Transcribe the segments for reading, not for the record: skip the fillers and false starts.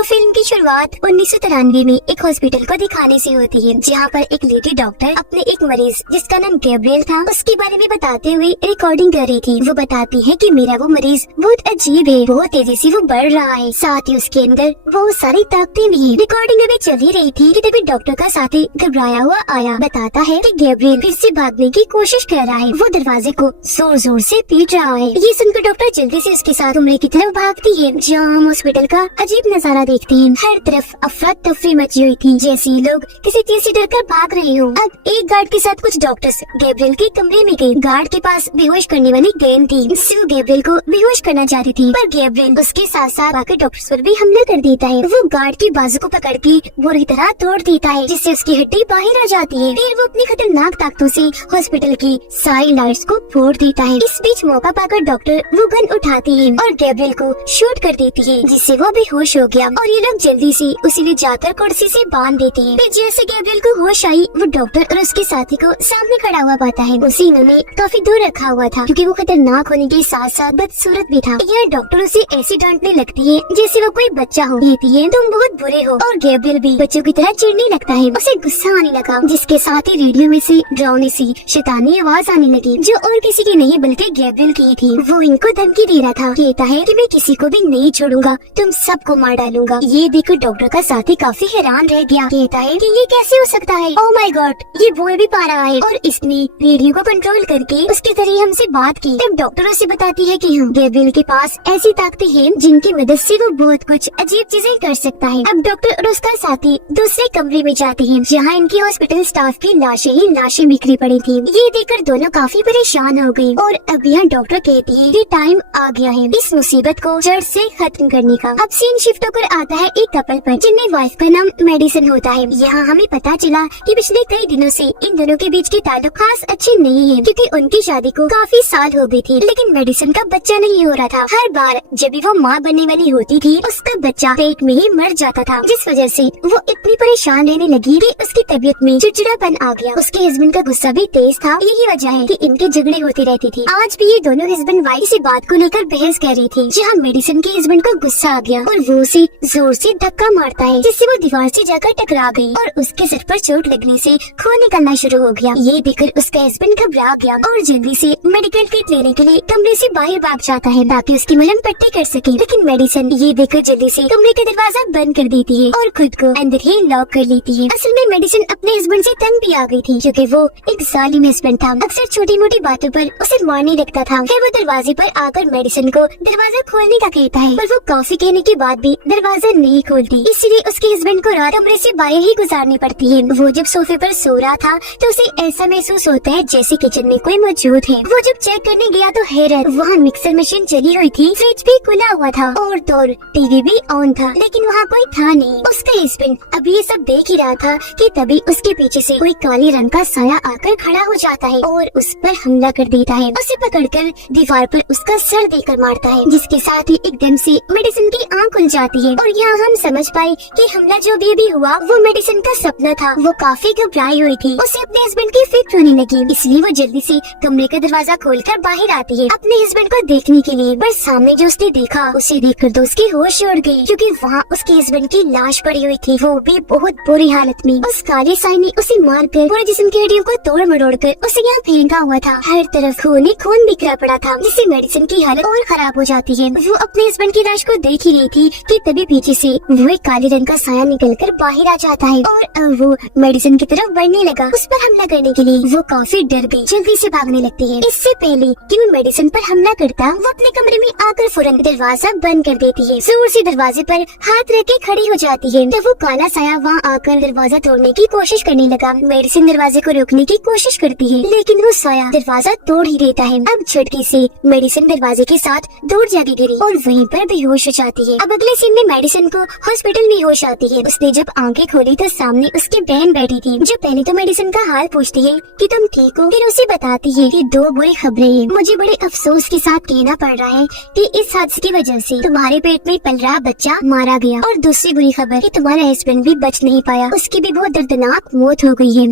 तो फिल्म की शुरुआत 1993 में एक हॉस्पिटल को दिखाने से होती है, जहाँ पर एक लेडी डॉक्टर अपने एक मरीज जिसका नाम गैब्रियल था उसके बारे में बताते हुए रिकॉर्डिंग कर रही थी। वो बताती है कि मेरा वो मरीज बहुत अजीब है, बहुत तेजी से वो बढ़ रहा है, साथ ही उसके अंदर बहुत सारी ताकतें भी हैं। रिकॉर्डिंग अभी चल ही रही थी कि तभी डॉक्टर का साथी घबराया हुआ आया। बताता है कि गैब्रियल फिर से भागने की कोशिश कर रहा है, वो दरवाजे को जोर जोर से पीट रहा है। ये सुनकर डॉक्टर जल्दी से उसके साथ कमरे की तरफ भागती है, जहाँ हम हॉस्पिटल का अजीब नजारा देखते हैं। हर तरफ अफरा तफरी मची हुई थी, जैसे लोग किसी चीज से डरकर भाग रहे हो। अब एक गार्ड के साथ कुछ डॉक्टर्स गैब्रियल के कमरे में गए। गार्ड के पास बेहोश करने वाली गेंद थी, इससे वो गैब्रियल को बेहोश करना चाहती थी, पर गैब्रियल उसके साथ साथ आकर डॉक्टर्स पर भी हमला कर देता है। वो गार्ड की बाजू को पकड़ के बुरी तरह तोड़ देता है, जिससे उसकी हड्डी बाहर आ जाती है। फिर वो अपनी खतरनाक ताकतों से हॉस्पिटल की सारी लाइट्स को फोड़ देता है। इस बीच मौका पाकर डॉक्टर वो गन उठाती है और गैब्रियल को शूट कर देती है, जिससे वो बेहोश हो गया। और ये लोग जल्दी से उसे ले जाकर कुर्सी से बांध देते हैं। फिर जैसे गैब्रियल को होश आई, वो डॉक्टर और उसके साथी को सामने खड़ा हुआ पाता है। उसे इन्होंने काफी दूर रखा हुआ था, क्योंकि वो खतरनाक होने के साथ साथ बदसूरत भी था। यह डॉक्टर उसे ऐसी डांटने लगती है जैसे वो कोई बच्चा हो। कहती है तुम बहुत बुरे हो, और गैब्रियल भी बच्चों की तरह चिढ़ने लगता है। उसे गुस्सा आने लगा, जिसके साथ ही रेडियो में से डरावनी सी शैतानी आवाज आने लगी, जो और किसी की नहीं बल्कि गैब्रियल की थी। वो इनको धमकी दे रहा था, कहता है कि मैं किसी को भी नहीं छोड़ूंगा, तुम सबको मार डालूंगा। ये देखकर डॉक्टर का साथी काफी हैरान रह गया। कहता है कि ये कैसे हो सकता है, ओह माय गॉड, ये बोल भी पा रहा है। और इसने रेडियो को कंट्रोल करके उसके जरिए हमसे बात की। तब डॉक्टर उसे बताती है कि गैब्रियल के पास ऐसी ताकतें हैं जिनकी मदद से वो बहुत कुछ अजीब चीजें कर सकता है। अब डॉक्टर और उसका साथी दूसरे कमरे में जाते हैं, जहाँ इनकी हॉस्पिटल स्टाफ की लाशें ही लाशें बिखरी पड़ी थी। ये देखकर दोनों काफी परेशान हो गयी। और अब यहाँ डॉक्टर कहती है कि टाइम आ गया है इस मुसीबत को जड़ से खत्म करने का। अब सीन शिफ्ट होकर आता है एक कपल पर, जिनमें वाइफ का नाम मेडिसन होता है। यहाँ हमें पता चला कि पिछले कई दिनों से इन दोनों के बीच के ताल्लुक खास अच्छे नहीं है, क्योंकि उनकी शादी को काफी साल हो गए थे, लेकिन मेडिसन का बच्चा नहीं हो रहा था। हर बार जब भी वो माँ बनने वाली होती थी, उसका बच्चा पेट में ही मर जाता था, जिस वजह से वो इतनी परेशान रहने लगी कि उसकी तबीयत में चिड़चिड़ापन आ गया। उसके हस्बैंड का गुस्सा भी तेज था। यही वजह है कि इनके झगड़े होती रहती थी। आज भी ये दोनों हस्बैंड वाइफ इसी बात को लेकर बहस कर रही थी, जहाँ मेडिसन के हस्बैंड को गुस्सा आ गया और वो उसे जोर से धक्का मारता है, जिससे वो दीवार से जाकर टकरा गई और उसके सर पर चोट लगने से खून निकलना शुरू हो गया। ये देखकर उसका हस्बैंड घबरा गया और जल्दी से मेडिकल किट लेने के लिए कमरे से बाहर भाग जाता है, ताकि उसकी मलहम पट्टी कर सके। लेकिन मेडिसन ये देखकर जल्दी से कमरे का दरवाजा बंद कर देती है और खुद को अंदर ही लॉक कर लेती है। असल में मेडिसन अपने हस्बैंड से तंग भी आ गई थी, क्योंकि वो एक जालिम हस्बैंड था। अक्सर छोटी मोटी बातों पर उसे मारने लगता था। फिर वो दरवाजे पर आकर मेडिसन को दरवाजा खोलने का कहता है, पर वो काफी कहने के बाद भी दरवाजा नहीं खोलती। इसलिए उसके हस्बैंड को रात कमरे से बाहर ही गुजारनी पड़ती है। वो जब सोफे पर सो रहा था तो उसे ऐसा महसूस होता है जैसे किचन में कोई मौजूद है। वो जब चेक करने गया तो हैरत, वहाँ मिक्सर मशीन चली हुई थी, फ्रिज भी खुला हुआ था और टीवी भी ऑन था, लेकिन वहाँ कोई था नहीं। उसका हस्बैंड अब ये सब देख ही रहा था कि तभी उसके पीछे से कोई काले रंग का साया आकर खड़ा हो जाता है और उस पर हमला कर देता है। उसे पकड़कर दीवार पर उसका सर देकर मारता है, जिसके साथ ही एकदम से मेडिसन की आंख खुल जाती है। और यहाँ हम समझ पाए कि हमला जो भी हुआ वो मेडिसन का सपना था। वो काफी घबराई हुई थी, उसे अपने हस्बैंड की फिक्र होने लगी, इसलिए वो जल्दी से कमरे का दरवाजा खोलकर बाहर आती है अपने हस्बैंड को देखने के लिए। पर सामने जो उसने देखा, उसे देखकर तो उसकी होश उड़ गई, क्योंकि वहाँ उसके हस्बैंड की लाश पड़ी हुई थी, वो भी बहुत बुरी हालत में। उस काले साई ने उसे मारकर पूरे जिस्म की हड्डियों को तोड़ मरोड़ कर उसे यहाँ फेंका हुआ था। हर तरफ खून ही खून बिखरा पड़ा था, जिससे मेडिसन की हालत और खराब हो जाती है। वो अपने हस्बैंड की लाश को देख ही रही थी कि तभी पीछे से वो एक काले रंग का साया निकलकर बाहर आ जाता है और वो मेडिसन की तरफ बढ़ने लगा। उस पर हमला करने के लिए वो काफी डर गई, जल्दी से भागने लगती है। इससे पहले कि वो मेडिसन पर हमला करता, वो अपने कमरे में आकर फौरन दरवाजा बंद कर देती है। जोर से दरवाजे पर हाथ रख के खड़ी हो जाती है। तो वो काला साया वहाँ आकर दरवाजा तोड़ने की कोशिश करने लगा। मेडिसन दरवाजे को रोकने की कोशिश करती है, लेकिन वो साया दरवाजा तोड़ ही देता है। अब झटके से मेडिसन दरवाजे के साथ दूर जाके गिरी और वहीं पर बेहोश हो जाती है। अब अगले सीन में मेडिसन को हॉस्पिटल में होश आती है। उसने जब आंखें खोली तो सामने उसकी बहन बैठी थी, जो पहले तो मेडिसन का हाल पूछती है कि तुम ठीक हो। फिर उसे बताती है कि दो बुरी खबरें हैं। मुझे बड़े अफसोस के साथ कहना पड़ रहा है कि इस हादसे की वजह से तुम्हारे पेट में पल रहा बच्चा मारा गया, और दूसरी बुरी खबर कि तुम्हारा हस्बैंड भी बच नहीं पाया, उसकी भी बहुत दर्दनाक मौत हो गई है।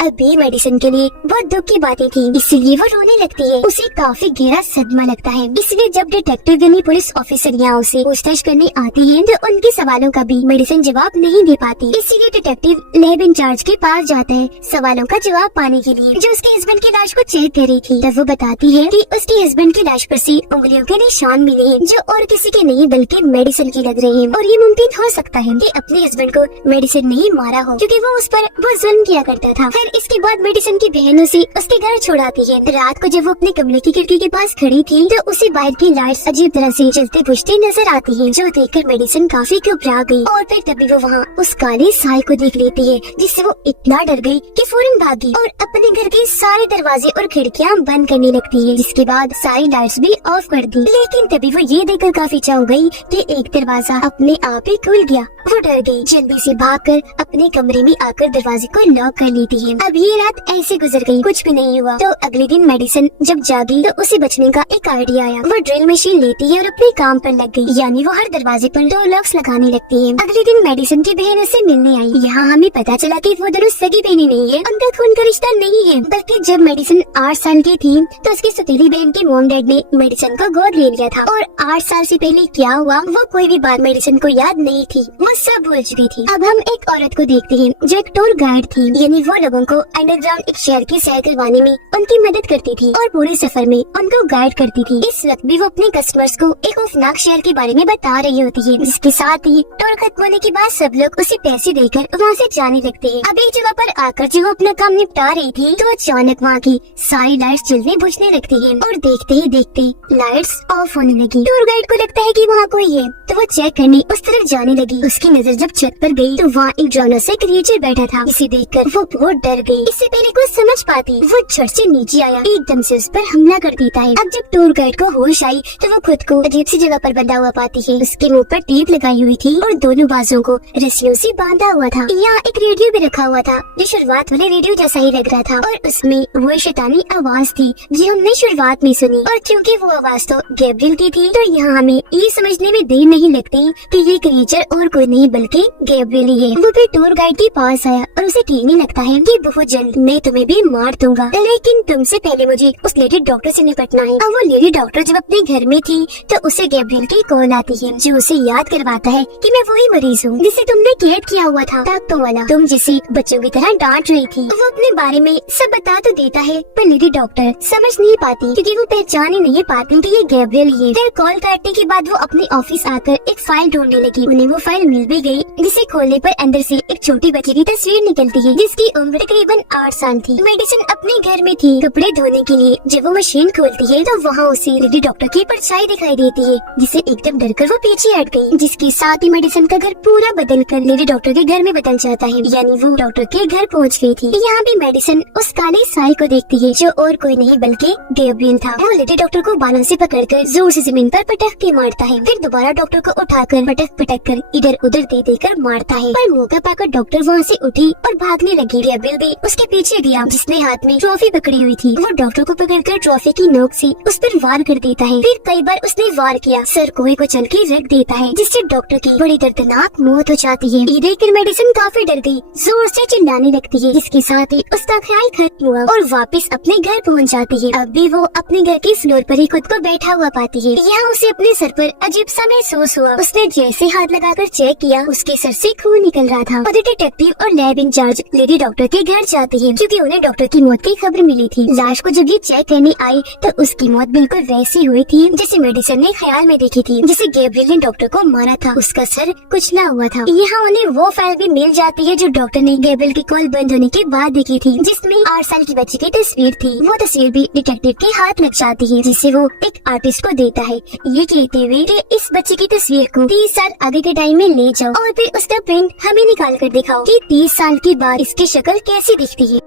अभी मेडिसिन के लिए बहुत दुख की बातें थी, इसलिए वो रोने लगती है। उसे काफी गहरा सदमा लगता है। इसलिए जब डिटेक्टिव यानी पुलिस ऑफिसर यहाँ उसे पूछताछ करने आती है तो उनके सवालों का भी मेडिसिन जवाब नहीं दे पाती। इसीलिए डिटेक्टिव लैब इंचार्ज के पास जाता है सवालों का जवाब पाने के लिए, जो उसके हस्बैंड की लाश को चेक कर रही थी। तब वो बताती है कि उसके हस्बैंड की लाश पर से उंगलियों के निशान मिले हैं, जो और किसी के नहीं बल्कि मेडिसिन की लग रही है। और ये मुमकिन हो सकता है कि अपने हस्बैंड को मेडिसिन नहीं मारा हो, क्योंकि वो उस पर बहुत जुल्म किया करता था। फिर इसके बाद मेडिसिन की बहन उसे उसके घर छोड़ाती है। रात को जब वो अपने कमरे की खिड़की के पास खड़ी थी तो उसे बाहर की लाइट्स अजीब तरह से जलते बुझते नजर आती है, जो देखकर मेडिसिन काफी घबरा गई। और फिर तभी वो वहाँ उस काले साय को देख लेती है, जिससे वो इतना डर गई कि फौरन भागी और अपने घर के सारे दरवाजे और खिड़कियाँ बंद करने लगती है। जिसके बाद सारी लाइट्स भी ऑफ कर दी। लेकिन तभी वो ये देखकर काफी चौंक गई कि एक दरवाजा अपने आप ही खुल गया। वो डर गई, जल्दी से भागकर अपने कमरे में आकर दरवाजे को लॉक कर लेती है। अब ये रात ऐसे गुजर गई, कुछ भी नहीं हुआ। तो अगले दिन मेडिसिन जब जागी तो उसे बचने का एक आइडिया आया। वो ड्रिल मशीन लेती है और अपने काम पर लग गई, यानी वो हर दरवाजे पर 2 लॉक्स लगाने लगती है। अगले दिन मेडिसिन की बहन उससे मिलने आई। यहाँ हमें पता चला कि वो दोनों सगी बहनें नहीं है, उनका खून का रिश्ता नहीं है। बल्कि जब मेडिसिन 8 साल की थी तो उसकी सतीली बहन के मॉम डैड ने मेडिसिन को गोद ले लिया था। और 8 साल से पहले क्या हुआ वो कोई भी बात मेडिसिन को याद नहीं थी, वो सब भूल चुकी थी। अब हम एक औरत को देखते हैं जो एक टूर गाइड थी, यानी वो लोगों को अंडरग्राउंड एक शहर की सैर करवाने में उनकी मदद करती थी और पूरे सफर में उनको गाइड करती थी। इस वक्त भी वो अपने कस्टमर्स को एक खौफनाक शहर के बारे में बता रही होती है, जिसके साथ ही टूर खत्म होने के बाद सब लोग उसे पैसे देकर वहाँ से जाने लगते हैं। अब एक जगह पर आकर जब वो अपना काम निपटा रही थी तो अचानक वहाँ की सारी लाइट्स जलने बुझने लगती है और देखते ही देखते लाइट्स ऑफ होने लगी। टूर गाइड को लगता है कि वहाँ कोई है, तो वो चेक करने उस तरफ जाने लगी। उसकी नजर जब छत पर गई तो वहाँ एक जानवर से क्रिएचर बैठा था। इसे देखकर वो बहुत डर गई। इससे पहले कुछ समझ पाती वो छत से नीचे आया, एकदम से उस पर हमला कर देता है। अब जब टूर गाइड को होश आई तो वो खुद को अजीब सी जगह पर बंधा हुआ पाती है। उसके मुंह पर टेप लगाई हुई थी और दोनों बाजों को रस्सियों से बांधा हुआ था। यहाँ एक रेडियो भी रखा हुआ था, जो शुरुआत वाले रेडियो जैसा ही लग रहा था और उसमें वो शैतानी आवाज थी जो हमने शुरुआत में सुनी। और क्योंकि वो आवाज तो गैब्रियल की थी तो यहाँ हमें ये समझने में देर नहीं लगती कि ये क्रिएचर और कोई नहीं बल्कि गैब्रियल ही है। वो फिर टूर गाइड के पास आया और उसे कहने लगता है कि बहुत जल्द मैं तुम्हें भी मार दूंगा, लेकिन तुमसे पहले मुझे उस लेडी डॉक्टर से निपटना है। अब वो लेडी डॉक्टर जब अपने घर में थी तो उसे गैब्रियल की कॉल आती है, जो उसे याद करवाता है कि मैं वही मरीज हूँ जिसे तुमने कैद किया हुआ था, ताकतों वाला, तुम जिसे बच्चों की तरह डांट रही थी। वो अपने बारे में सब बता तो देता है पर लेडी डॉक्टर समझ नहीं पाती, क्योंकि वो पहचान ही नहीं पाती कि ये गैब्रियल ही है। फिर कॉल काटने के बाद वो अपने ऑफिस आकर एक फाइल ढूंढने लगी। उन्हें वो फाइल मिल भी गई, जिसे खोलने पर अंदर से एक छोटी बच्ची की तस्वीर निकलती है, जिसकी उम्र तकरीबन 8 साल थी। मेडिसिन अपने घर में थी कपड़े धोने के लिए। जब वो मशीन खोलती है तो वहाँ उसे लेडी डॉक्टर की परछाई दिखाई देती है, जिसे एकदम डरकर वो पीछे हट गई। जिसके साथ ही मेडिसिन का घर पूरा बदल कर लेडी डॉक्टर के घर में बदल जाता है, यानी वो डॉक्टर के घर पहुँच गई थी। यहाँ भी मेडिसिन उस काले साय को देखती है, जो और कोई नहीं बल्कि गैब्रियल था। वो लेडी डॉक्टर को बालों से पकड़कर जोर से जमीन पर पटक के मारता है, फिर दोबारा डॉक्टर को उठाकर पटक कर इधर उधर दे देकर मारता है। पर मौका पाकर डॉक्टर वहाँ से उठी और भागने लगी। गैब्रियल भी उसके पीछे गया, जिसने हाथ में ट्रॉफी पकड़ी हुई थी। वो डॉक्टर को पकड़कर ट्रॉफी की नोक से उस पर वार कर देता है। फिर कई बार उसने वार किया, सर कोई को चल के रख देता है, जिससे डॉक्टर की बड़ी दर्दनाक मौत हो जाती है। ये देखकर मेडिसिन काफी डर गई, जोर से चिल्लाने लगती है, जिसके साथ ही उसका ख्याल खत्म हुआ और वापस अपने घर पहुँच जाती है। अब भी वो अपने घर के फ्लोर पर ही खुद को बैठा हुआ पाती है। यहाँ उसे अपने सर पर अजीब सा महसूस हुआ। उसने जैसे हाथ लगाकर चेक किया, उसके सर से खून निकल रहा था। और डिटेक्टिव और लैब इंचार्ज लेडी डॉक्टर के घर जाते हैं, क्योंकि उन्हें डॉक्टर की मौत की खबर मिली थी। लाश को जब ये चेक करने आई तो उसकी मौत बिल्कुल वैसी हुई थी जैसे मेडिसिन ने ख्याल में देखी थी, जिसे गैब्रियल ने डॉक्टर को मारा था। उसका सर कुचला हुआ था। यहाँ उन्हें वो फाइल भी मिल जाती है जो डॉक्टर ने गैब्रियल की कॉल बंद होने के बाद देखी थी, जिसमें 8 साल की बच्ची की तस्वीर थी। वो तस्वीर भी डिटेक्टिव के हाथ लग जाती है, जिसे वो एक आर्टिस्ट को देता है, ये कहते हुए कि इस बच्चे की तस्वीर को 30 साल आगे के टाइम में ले जाओ और फिर उसका प्रिंट हमें निकाल कर दिखाओ कि 30 साल के बाद इसकी शक्ल कैसी दिखती है।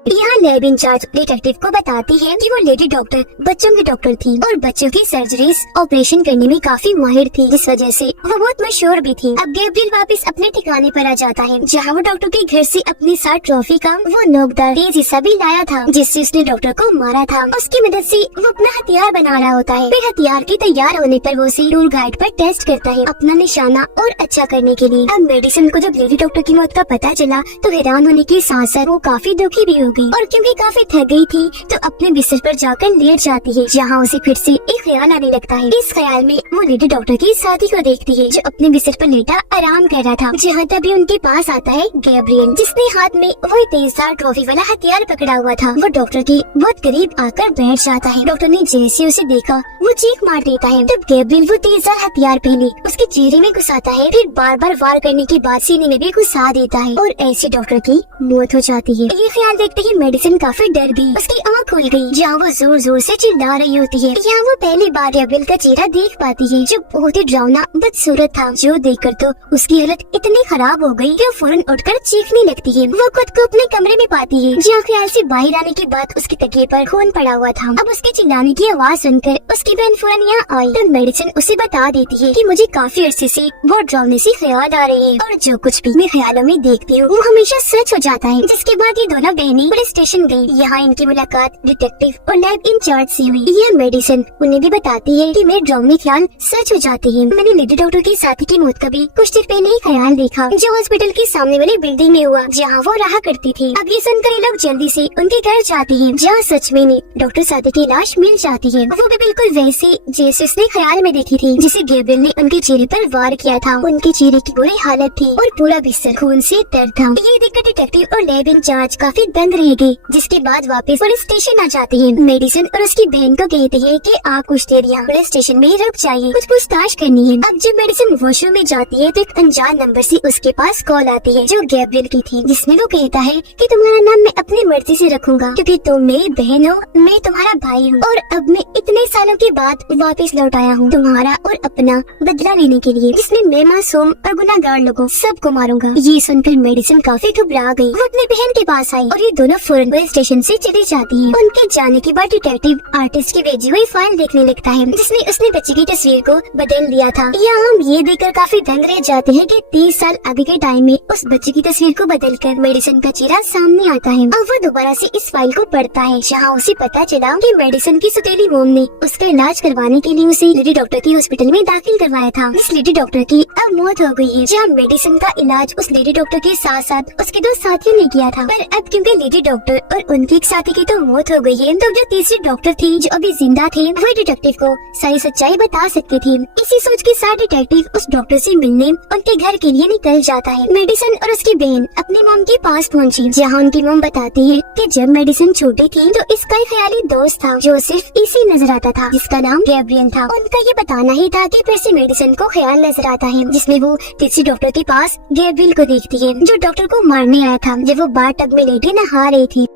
यहाँ लैब इंचार्ज डिटेक्टिव को बताती है कि वो लेडी डॉक्टर बच्चों की डॉक्टर थी और बच्चों की सर्जरीज ऑपरेशन करने में काफी माहिर थी, जिस वजह से वो बहुत मशहूर भी थी। अब गैब्रियल वापस अपने ठिकाने पर आ जाता है, जहाँ वो डॉक्टर के घर से अपनी 60 ट्रॉफी का वो नोकदार तेज हिस्सा भी लाया था, जिससे उसने डॉक्टर को मारा था। उसकी मदद से वो अपना हथियार बना रहा होता है। फिर हथियार के तैयार होने पर वो उसे टूर गाइड पर टेस्ट करता है अपना निशाना और अच्छा करने के लिए। अब मेडिसिन को जब लेडी डॉक्टर की मौत का पता चला तो हैरान होने के साथ साथ वो काफी दुखी भी हो गई, और क्योंकि काफी थक गई थी तो अपने बिस्तर पर जाकर लेट जाती है, जहाँ उसे फिर से एक ख्याल आने लगता है। इस ख्याल में वो लेडी डॉक्टर की साथी को देखती है जो अपने बिस्तर पर लेटा आराम कर रहा था, जहाँ तभी उनके पास आता है गैब्रियल, जिसने हाथ में वही तेजधार ट्रॉफी वाला हथियार पकड़ा हुआ था। वो डॉक्टर के बहुत करीब आकर बैठ जाता है। डॉक्टर ने जैसे उसे देखा वो चीख मार देता है। तब गैब्रियल वो तेजधार हथियार पहले उसके चेहरे में घुसाता है, फिर बार बार वार करने के बाद सीने में भी घुसा देता है, और ऐसे डॉक्टर की मौत हो जाती है। ये ख्याल देखते ही मेडिसिन काफी डर गई, उसकी आँख खुल गई, जहाँ वो जोर जोर से चिल्ला रही होती है। यहाँ वो पहली बार गैब्रियल का चेहरा देख पाती है, जो बहुत ही डरावना बदसूरत था, जो देखकर तो उसकी हालत इतनी खराब हो गई कि वो फौरन उठकर चीखने लगती है। वो खुद को अपने कमरे में पाती है, जहाँ ख्याल से बाहर आने के बाद उसके तकिए पर खून पड़ा हुआ था। अब उसके चिल्लाने की आवाज सुनकर उसकी बहन फौरन यहाँ आई, तो मेडिसिन उसे बता देती है कि मुझे काफी अरसे से बहुत डरावने से ख्याल आ रहे हैं, और जो कुछ भी मैं ख्यालों में देखती हूँ वो हमेशा सच हो जाता है। जिसके बाद ये दोनों बहनें पुलिस स्टेशन गयी। यहाँ इनकी मुलाकात डिटेक्टिव और लैब इंचार्ज से हुई। यह मेडिसिन उन्हें भी बताती है कि मेरे डरावने ख्याल सच हो जाते हैं। मैंने लेडी डॉक्टर के साथी की मौत का भी कुछ देर पहले ही ख्याल देखा, जो हॉस्पिटल के सामने वाली बिल्डिंग में हुआ, जहाँ वो रहा करती थी। अब ये सुनकर ये लोग जल्दी से उनके घर जाते हैं, जहाँ सच में डॉक्टर साथी की लाश मिल जाती है। वो भी बिल्कुल वैसे जैसे उसने ख्याल में देखी थी, जिसे गैब्रियल ने उनके चेहरे पर वार किया था। उनके चेहरे की बुरी हालत थी और पूरा बिस्तर खून से तर था। ये देखकर डिटेक्टिव और लैब इंचार्ज काफी दंग रह गए, जिसके बाद वापस पुलिस स्टेशन आ जाते हैं। मेडिसिन और उसकी बहन को कहते हैं कि आप कुछ देर यहाँ पुलिस स्टेशन में ही रुक जाइए, कुछ पूछताछ करनी है। अब जब मेडिसिन वॉशरूम में जाती है तो एक अनजान नंबर से उसके पास कॉल आती है, जो गैब्रियल की थी, जिसमें वो कहता है कि तुम्हारा नाम मैं अपनी मर्जी से रखूंगा, क्योंकि तुम मेरी बहन हो, मैं तुम्हारा भाई हूँ, और अब मैं इतने सालों के बाद वापस लौट आया हूँ तुम्हारा और अपना बदला लेने के लिए, जिसमें मैं मासूम और गुनाहगार लोगों सबको मारूंगा। ये सुनकर मेडिसिन काफी घबरा गई। वो अपने बहन के पास आई और ये दोनों फौरन पुलिस स्टेशन से चली जाती है। उनके जाने के बाद डिटेक्टिव आर्टिस्ट की भेजी हुई फाइल देखने लगता है, जिसमें उसने बच्चे की तस्वीर को बदल दिया था। यहाँ हम ये देखकर काफी दंग रह जाते हैं कि 30 साल आगे के टाइम में उस बच्चे की तस्वीर को बदलकर मेडिसिन का चेहरा सामने आता है। अब वो दोबारा से इस फाइल को पढ़ता है, जहाँ उसे पता चला कि मेडिसिन की सौतेली मोम ने उसका इलाज करवाने के लिए उसे लेडी डॉक्टर की हॉस्पिटल में दाखिल करवाया था। इस लेडी डॉक्टर की अब मौत हो गई है, जहाँ मेडिसिन का इलाज उस लेडी डॉक्टर के साथ साथ उसके 2 साथियों ने किया था। पर अब क्योंकि लेडी डॉक्टर और उनके एक साथी की तो मौत हो गई है, तो जो तीसरी डॉक्टर थी जो अभी जिंदा थे, वही डिटेक्टिव को सारी सच्चाई बता सकती थी। इसी सोच के साथ डिटेक्टिव उस डॉक्टर से मिलने उनके घर के लिए निकल जाता है। मेडिसिन और उसकी बहन अपनी मोम के पास पहुंची, जहां उनकी मोम बताती है कि जब मेडिसिन छोटी थी तो इसका एक ख्याली दोस्त था जो सिर्फ इसी नजर आता था, जिसका नाम गैब्रियल था। उनका ये बताना ही था कि फिर से मेडिसिन को ख्याल नजर आता है, जिसमें वो तीसरी डॉक्टर के पास गैब्रियल को देखती है, जो डॉक्टर को मारने आया था जब वो बाथ टब में लेटे नहा रही थी।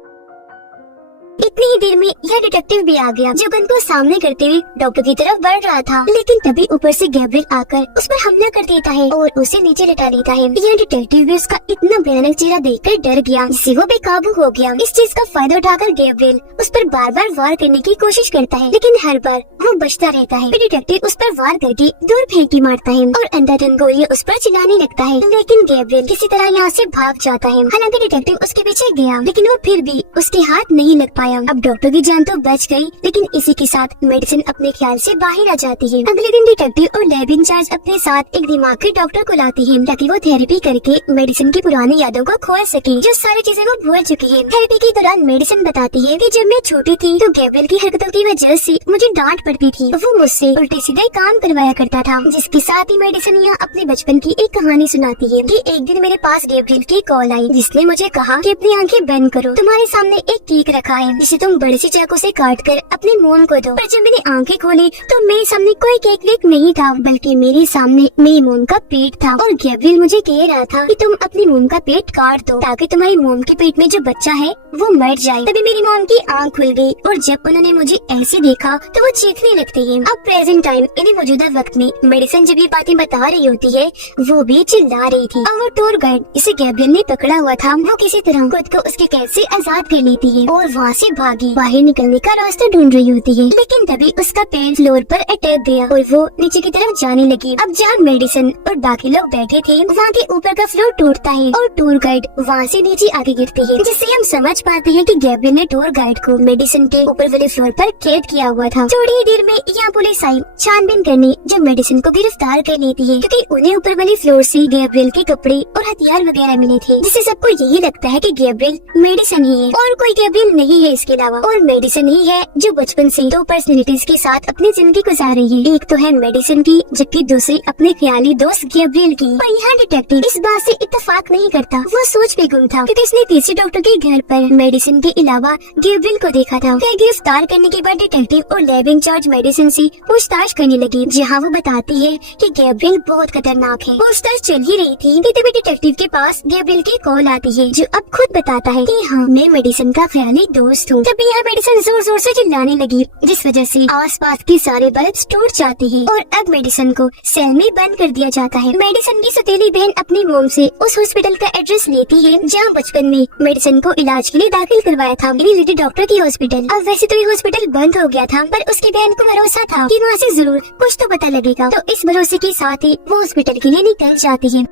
इतनी ही देर में यह डिटेक्टिव भी आ गया, जो गन को सामने करते हुए डॉक्टर की तरफ बढ़ रहा था, लेकिन तभी ऊपर से गैब्रियल आकर उस पर हमला कर देता है और उसे नीचे लेटा लेता है। यह डिटेक्टिव भी उसका इतना भयानक चेहरा देखकर डर गया, जिससे वो बेकाबू हो गया। इस चीज का फायदा उठाकर गैब्रियल उस पर बार बार वार करने की कोशिश करता है, लेकिन हर बार वो बचता रहता है। डिटेक्टिव उस पर वार करके दूर फेंक मारता है और अंधाधुंध गोली उस पर चलाने लगता है, लेकिन गैब्रियल किसी तरह यहाँ से भाग जाता है। हालांकि डिटेक्टिव उसके पीछे गया, लेकिन वो फिर भी उसके हाथ नहीं लग पाया। अब डॉक्टर की जान तो बच गई, लेकिन इसी के साथ मेडिसिन अपने ख्याल से बाहर आ जाती है। अगले दिन डिटेक्टिव और लैब इंचार्ज अपने साथ एक दिमाग के डॉक्टर को लाती है, ताकि वो थेरेपी करके मेडिसिन की पुरानी यादों को खोज सके, जो सारी चीजें वो भूल चुकी है। थेरेपी के दौरान मेडिसिन बताती है कि जब मैं छोटी थी तो गैब्रियल की हरकतों की वजह से मुझे डांट पड़ती थी। वो मुझसे उल्टे सीधे काम करवाया करता था, जिसके साथ ही मेडिसिन यहाँ अपने बचपन की एक कहानी सुनाती है कि एक दिन मेरे पास गैब्रियल की कॉल आई, जिसने मुझे कहा कि अपनी आंखें बंद करो, तुम्हारे सामने एक केक रखा है मेडिसिन जिसे तुम बड़े से चाकू से काट कर अपने मोम को दो। पर जब मैंने आंखें खोली तो मेरे सामने कोई केक वेक नहीं था, बल्कि मेरे सामने मेरी मोम का पेट था। और गैब्रियल मुझे कह रहा था कि तुम अपनी मोम का पेट काट दो ताकि तुम्हारी मोम के पेट में जो बच्चा है वो मर जाए। तभी मेरी मोम की आंख खुल गई और जब उन्होंने मुझे ऐसे देखा तो वो चीखने लगती है। अब प्रेजेंट टाइम यानी मौजूदा वक्त में मेडिसिन जब ये बातें बता रही होती है वो भी चिल्ला रही थी। और वो टूर गाइड इसे गैब्रियल ने पकड़ा हुआ था, वो किसी तरह खुद को उसके कैद से आजाद कर लेती है और वहाँ से भागी बाहर निकलने का रास्ता ढूंढ रही होती है। लेकिन तभी उसका पैर फ्लोर पर अटक गया और वो नीचे की तरफ जाने लगी। अब जहाँ मेडिसिन और बाकी लोग बैठे थे वहाँ के ऊपर का फ्लोर टूटता है और टूर गाइड वहाँ से नीचे आके गिरती है, जिससे हम समझ पाते हैं कि गैब्रियल ने टूर गाइड को मेडिसिन के ऊपर वाले फ्लोर पर कैद किया हुआ था। थोड़ी ही देर में यहाँ पुलिस आई छानबीन करने, जो मेडिसिन को गिरफ्तार कर लेती है क्योंकि उन्हें ऊपर वाले फ्लोर से गैब्रियल के कपड़े और हथियार वगैरह मिले थे, जिससे सबको यही लगता है कि गैब्रियल मेडिसिन ही है और कोई गैब्रियल नहीं है इसके अलावा। और मेडिसिन ही है जो बचपन से दो पर्सनैलिटीज के साथ अपनी जिंदगी गुजार रही है। एक तो है मेडिसिन की, जबकि दूसरी अपने ख्याली दोस्त गैब्रियल की। पर यहाँ डिटेक्टिव इस बात से इत्तेफाक नहीं करता, वो सोच पे गुम था क्योंकि उसने तीसरे डॉक्टर के घर पर मेडिसिन के अलावा गैब्रियल को देखा था। फिर गिरफ्तार करने के बाद डिटेक्टिव और लैब इंचार्ज मेडिसिन से पूछताछ करने लगी, जहाँ वो बताती है कि गैब्रियल बहुत खतरनाक है। पूछताछ चल ही रही थी कि तभी डिटेक्टिव के पास गैब्रियल की कॉल आती है, जो अब खुद बताता है कि हाँ मैं मेडिसिन का ख्याली दोस्त हूँ। तभी यह मेडिसिन जोर जोर से चिल्लाने लगी, जिस वजह से आसपास के सारे बल्ब टूट जाते हैं और अब मेडिसिन को सेल में बंद कर दिया जाता है। मेडिसिन की सौतेली बहन अपनी मोम से उस हॉस्पिटल का एड्रेस लेती है जहाँ बचपन में मेडिसिन को इलाज के लिए दाखिल करवाया था, लेडी डॉक्टर की हॉस्पिटल। अब वैसे तो ये हॉस्पिटल बंद हो गया था, पर उसकी बहन को भरोसा था कि वहाँ से जरूर कुछ तो पता लगेगा, तो इस भरोसे के साथ ही वो हॉस्पिटल के लिए निकल जाती है।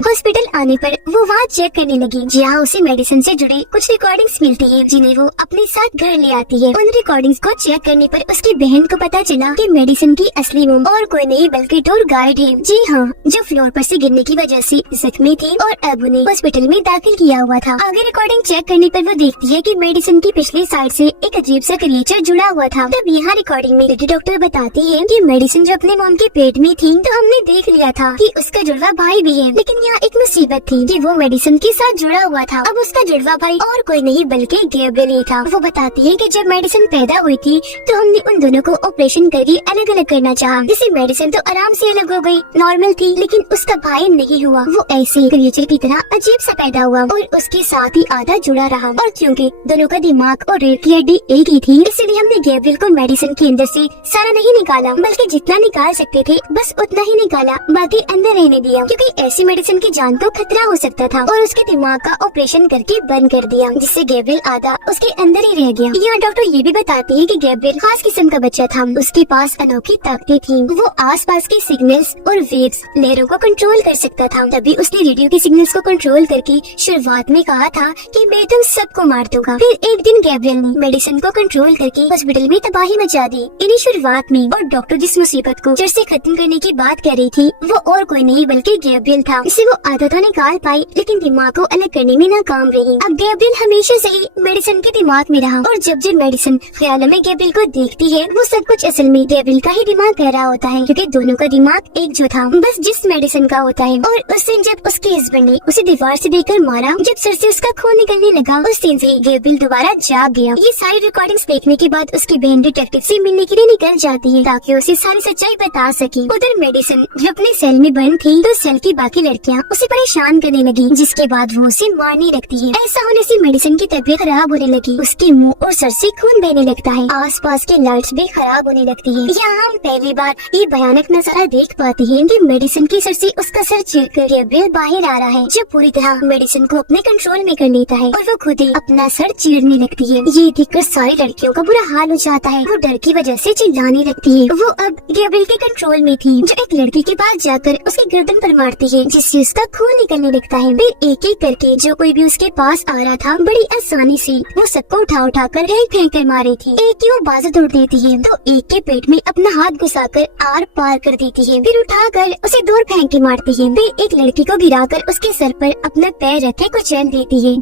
हॉस्पिटल आने पर वो वहाँ चेक करने लगी, जहाँ उसे मेडिसिन से जुड़ी कुछ रिकॉर्डिंग्स मिलती है, जिन्हें वो अपने साथ घर ले आती है। उन रिकॉर्डिंग्स को चेक करने पर उसकी बहन को पता चला कि मेडिसिन की असली मोम और कोई नहीं बल्कि टूर गाइड है। जी हाँ, जो फ्लोर पर से गिरने की वजह से जख्मी थी और अब उन्हें हॉस्पिटल में दाखिल किया हुआ था। आगे रिकॉर्डिंग चेक करने पर वो देखती है कि मेडिसिन की पिछली साइड से एक अजीब सा क्रिएचर जुड़ा हुआ था। तब यहाँ रिकॉर्डिंग में लेडी डॉक्टर बताती है कि मेडिसिन जो अपने मोम के पेट में थी, तो हमने देख लिया था कि उसका जुड़वा भाई भी है, लेकिन यहाँ एक मुसीबत थी कि वो मेडिसिन के साथ जुड़ा हुआ था। अब उसका जुड़वा भाई और कोई नहीं बल्कि गैब्रियल ही था। वो बताती है कि जब मेडिसिन पैदा हुई थी तो हमने उन दोनों को ऑपरेशन करके अलग अलग करना चाहा, जिससे मेडिसिन तो आराम से अलग हो गई, नॉर्मल थी, लेकिन उसका भाई नहीं हुआ। वो ऐसे क्रिएचर की तरह अजीब सा पैदा हुआ और उसके साथ ही आधा जुड़ा रहा। और क्योंकि दोनों का दिमाग और रीढ़ की हड्डी एक ही थी, इसलिए हमने गैब्रियल को मेडिसिन के अंदर से सारा नहीं निकाला, बल्कि जितना निकाल सकते थे बस उतना ही निकाला, बाकी अंदर रहने दिया, क्योंकि ऐसी मेडिसिन की जान को खतरा हो सकता था। और उसके दिमाग का ऑपरेशन करके बंद कर दिया, जिससे गैब्रियल आधा उसके अंदर ही रह गया। यहाँ डॉक्टर ये भी बताती है कि गैब्रियल खास किस्म का बच्चा था, उसके पास अनोखी ताकतें थी। वो आसपास के सिग्नल्स और वेव्स लहरों को कंट्रोल कर सकता था। तभी उसने रेडियो के सिग्नल्स को कंट्रोल करके शुरुआत में कहा था कि मैं तुम सबको मार दूंगा। फिर एक दिन गैब्रियल ने मेडिसिन को कंट्रोल करके हॉस्पिटल में तबाही मचा दी। इन्हीं शुरुआत में और डॉक्टर जिस मुसीबत को जड़ से खत्म करने की बात कर रही थी वो और कोई नहीं बल्कि गैब्रियल था। इसे वो आधा तो निकाल पाई, लेकिन दिमाग को अलग करने में नाकाम रही। अब गैब्रियल हमेशा से ही मेडिसिन के दिमाग में रहा और जब मेडिसिन ख्यालों में गैब्रियल को देखती है वो सब कुछ असल में गैब्रियल का ही दिमाग कह रहा होता है, क्योंकि दोनों का दिमाग एक जो था, बस जिस मेडिसिन का होता है। और उस दिन जब उसके हस्बैंड ने उसे दीवार से देकर मारा, जब सर से उसका खून निकलने लगा, उस दिन से गैब्रियल दोबारा जाग गया। ये सारी रिकॉर्डिंग्स देखने के बाद उसकी बहन डिटेक्टिव से मिलने के लिए निकल जाती है ताकि उसे सारी सच्चाई बता सके। उधर मेडिसिन जो अपने सेल में बंद थी, तो सेल की बाकी लड़कियाँ उसे परेशान करने लगी, जिसके बाद वो उसे मारने लगती है। ऐसा होने से मेडिसिन की तबीयत खराब होने लगी, उसके मुंह और सर से खून बहने लगता है, आसपास के लाइट्स भी खराब होने लगती है। यहाँ हम पहली बार ये भयानक नजारा देख पाते हैं कि मेडिसिन के सर से उसका सर चीरकर गैब्रियल बाहर आ रहा है, जो पूरी तरह मेडिसिन को अपने कंट्रोल में कर लेता है और वो खुद ही अपना सर चीरने लगती है। ये देखकर सारी लड़कियों का बुरा हाल हो जाता है, वो डर की वजह से चिल्लाने लगती है। वो अब गैब्रियल के कंट्रोल में थी, जो एक लड़की के पास जाकर उसकी गर्दन पर मारती है, जिससे उसका खून निकलने लगता है। फिर एक एक करके जो कोई भी उसके पास आ रहा था बड़ी आसानी से वो सबको उठा उठा कर फेंक कर मारी थी। एक की वो बाजू तोड़ देती है तो एक के पेट में अपना हाथ घुसाकर आर पार कर देती है, फिर उठाकर उसे दूर फेंक के मारती है। फिर एक लड़की को गिराकर उसके सर पर अपना पैर रखे कुचल देती है।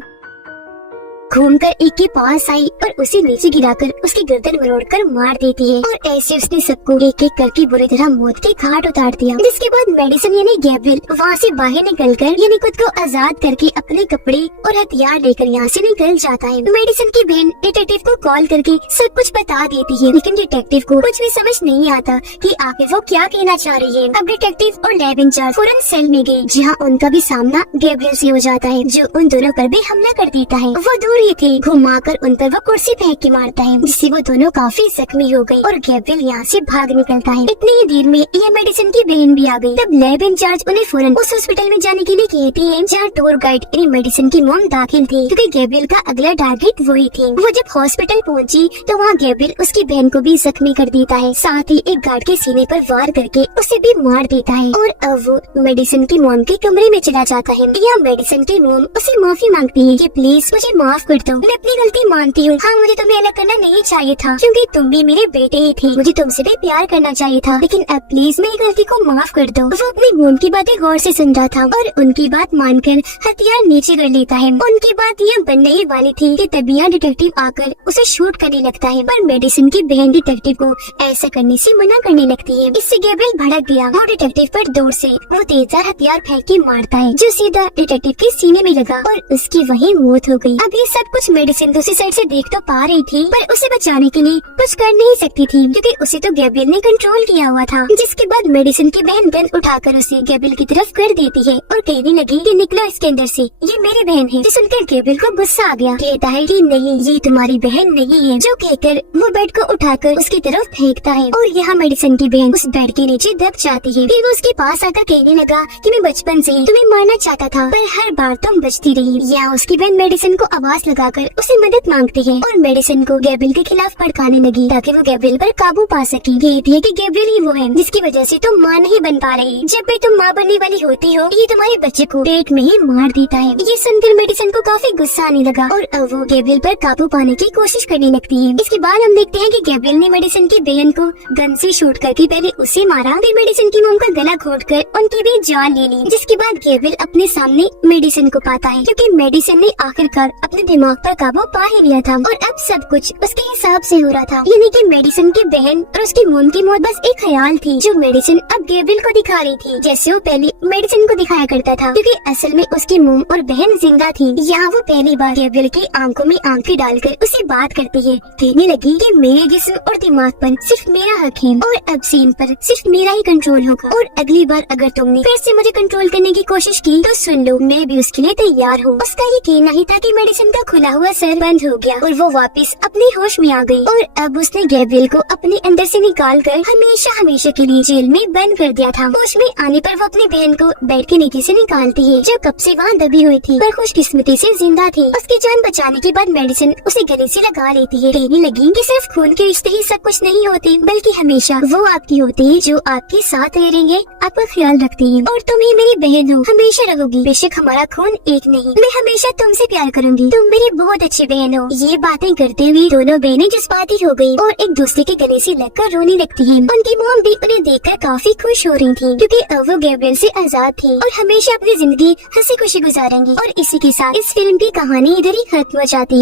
घूमकर एक के पास आई और उसे नीचे गिराकर उसकी गर्दन मरोड़कर मार देती है और ऐसे उसने सबको एक एक करके बुरी तरह मौत के घाट उतार दिया। जिसके बाद मेडिसन यानी गैब्रियल वहाँ से बाहर निकलकर यानी खुद को आजाद करके अपने कपड़े और हथियार लेकर यहाँ से निकल जाता है। मेडिसन की बहन डिटेक्टिव को कॉल करके सब कुछ बता देती है, लेकिन डिटेक्टिव को कुछ भी समझ नहीं आता कि आखिर वो क्या कहना चाह रही है। अब डिटेक्टिव और लैब इंचार्ज फौरन सेल में गए, जहाँ उनका भी सामना गैब्रियल से हो जाता है, जो उन दोनों पर भी हमला कर देता है। वो दूर ही थे, घुमाकर उन पर वो कुर्सी फेंक के मारता है, जिससे वो दोनों काफी जख्मी हो गए और गैब्रियल यहाँ से भाग निकलता है। इतनी ही देर में ये मेडिसन की बहन भी आ गई। तब लैब इंचार्ज उन्हें फौरन उस हॉस्पिटल में जाने के लिए कहती है, जहाँ टूर गाइड यानी मेडिसन की मॉम दाखिल थी, क्योंकि गैब्रियल का अगला टारगेट वही थी। वो जब हॉस्पिटल पहुंची तो वहाँ गैब्रियल उसकी बहन को भी जख्मी कर देता है, साथ ही एक गार्ड के सीने पर वार करके उसे भी मार देता है। और अब वो मेडिसन की मॉम के कमरे में चला जाता है। यहाँ मेडिसन की मॉम उसे माफी मांगती है कि प्लीज मुझे माफ कर दो, मैं अपनी गलती मानती हूँ। हाँ, मुझे तुम्हें अलग करना नहीं चाहिए था, क्योंकि तुम भी मेरे बेटे ही थे, मुझे तुमसे भी प्यार करना चाहिए था, लेकिन अब प्लीज मेरी गलती को माफ कर दो। वो अपनी मॉम की बातें गौर से सुन रहा था और उनकी बात मानकर हथियार नीचे कर लेता है। उनकी बात यह बनने ही वाली थी कि तभी यहाँ डिटेक्टिव आकर उसे शूट करने लगता है, पर मेडिसन की बहन डिटेक्टिव को ऐसा करने से मना करने लगती है। इससे गैब्रियल भड़क गया और डिटेक्टिव पर दूर से वो तेजधार हथियार फेंक के मारता है, जो सीधा डिटेक्टिव के सीने में लगा और उसकी वहीं मौत हो गई। अब ये सब कुछ मेडिसन दूसरी साइड से देख तो पा रही थी, पर उसे बचाने के लिए कुछ कर नहीं सकती थी, क्योंकि उसे तो गैब्रियल ने कंट्रोल किया हुआ था। जिसके बाद मेडिसन की बहन गन उठाकर उसे गैब्रियल की तरफ कर देती है और कहने लगी कि निकलो इसके अंदर से, ये मेरी बहन है। जिस सुनकर गैब्रियल को गुस्सा आ गया, कहता है कि नहीं, ये तुम्हारी बहन नहीं है, जो कहकर वो बेड को उठाकर उसकी तरफ फेंकता है और यहाँ मेडिसन की बहन उस बेड के नीचे दब जाती है। फिर वो उसके पास आकर कहने लगा कि मैं बचपन से ही तुम्हें मारना चाहता था, पर हर बार तुम बचती रही। यहाँ उसकी बहन मेडिसन को आवाज लगाकर उसे मदद मांगती है और मेडिसन को गैब्रियल के खिलाफ भड़काने लगी, ताकि वो गैब्रियल पर काबू पा सके। कहती है कि गैब्रियल ही वो है जिसकी वजह से तुम माँ नहीं बन पा रही। जब भी तुम माँ बनने वाली होती हो, ये तुम्हारे बच्चे को पेट में ही मार देता है। ये सुनकर मेडिसन को काफी गुस्सा आने लगा और अब वो गैब्रियल पर काबू पाने की कोशिश करने लगती है। इसके बाद हम देखते हैं कि गैब्रियल ने मेडिसन की बहन को गन से शूट करके पहले उसे मारा, फिर मेडिसन की मॉम का गला घोटकर उनकी भी जान ले ली। जिसके बाद गैब्रियल अपने सामने मेडिसन को पाता है, क्योंकि मेडिसन ने आखिरकार अपने दिमाग पर काबू पा ही लिया था और अब सब कुछ उसके हिसाब से हो रहा था। यानी कि मेडिसन की बहन और उसकी मॉम की मौत बस एक ख्याल थी, जो मेडिसन अब गैब्रियल को दिखा रही थी, जैसे वो पहले मेडिसन को दिखाया करता था, क्योंकि असल में उसकी मॉम और बहन जिंदा थी। यहाँ वो पहली बार गैब्रियल की आंखों में आंखें डालकर उसे बात करती है, कहने लगी कि मेरे जिस्म और दिमाग पर सिर्फ मेरा हक है और अब से इन पर सिर्फ मेरा ही कंट्रोल होगा, और अगली बार अगर तुमने फिर से मुझे कंट्रोल करने की कोशिश की तो सुन लो, मैं भी उसके लिए तैयार हूँ। उसका ये कहना ही था कि मेडिसन का खुला हुआ सर बंद हो गया और वो वापस अपने होश में आ गई, और अब उसने गैब्रियल को अपने अंदर से निकालकर हमेशा हमेशा के लिए जेल में बंद कर दिया था। होश में आने पर वो अपनी बहन को बेड के नीचे से निकालती है, जो कब से वहाँ दबी हुई थी, पर खुशकिस्मती से जिंदा थी। उसकी जान बचाने के बाद मेडिसन उसे गले से लगा लेती है, कहने लगी कि सिर्फ खून के रिश्ते ही सब कुछ नहीं होते, बल्कि हमेशा वो आपकी होती है जो आपके साथ रहेंगे, आपका ख्याल रखती है, और तुम ही मेरी बहन हो, हमेशा रहोगी। बेशक हमारा खून एक नहीं, मैं हमेशा तुमसे प्यार करूंगी, तुम मेरी बहुत अच्छी बहन हो। ये बातें करते हुए दोनों बहनें जज्बाती हो गयी और एक दूसरे के गले से लगकर रोने लगती है। उनकी मॉम भी उन्हें देखकर काफी खुश हो रही थी, क्योंकि अब वो गैब्रियल से आजाद थी और हमेशा अपनी जिंदगी हंसी खुशी गुजारेंगी। और इसी के साथ इस फिल्म की कहानी इधर ही खत्म हो जाती है।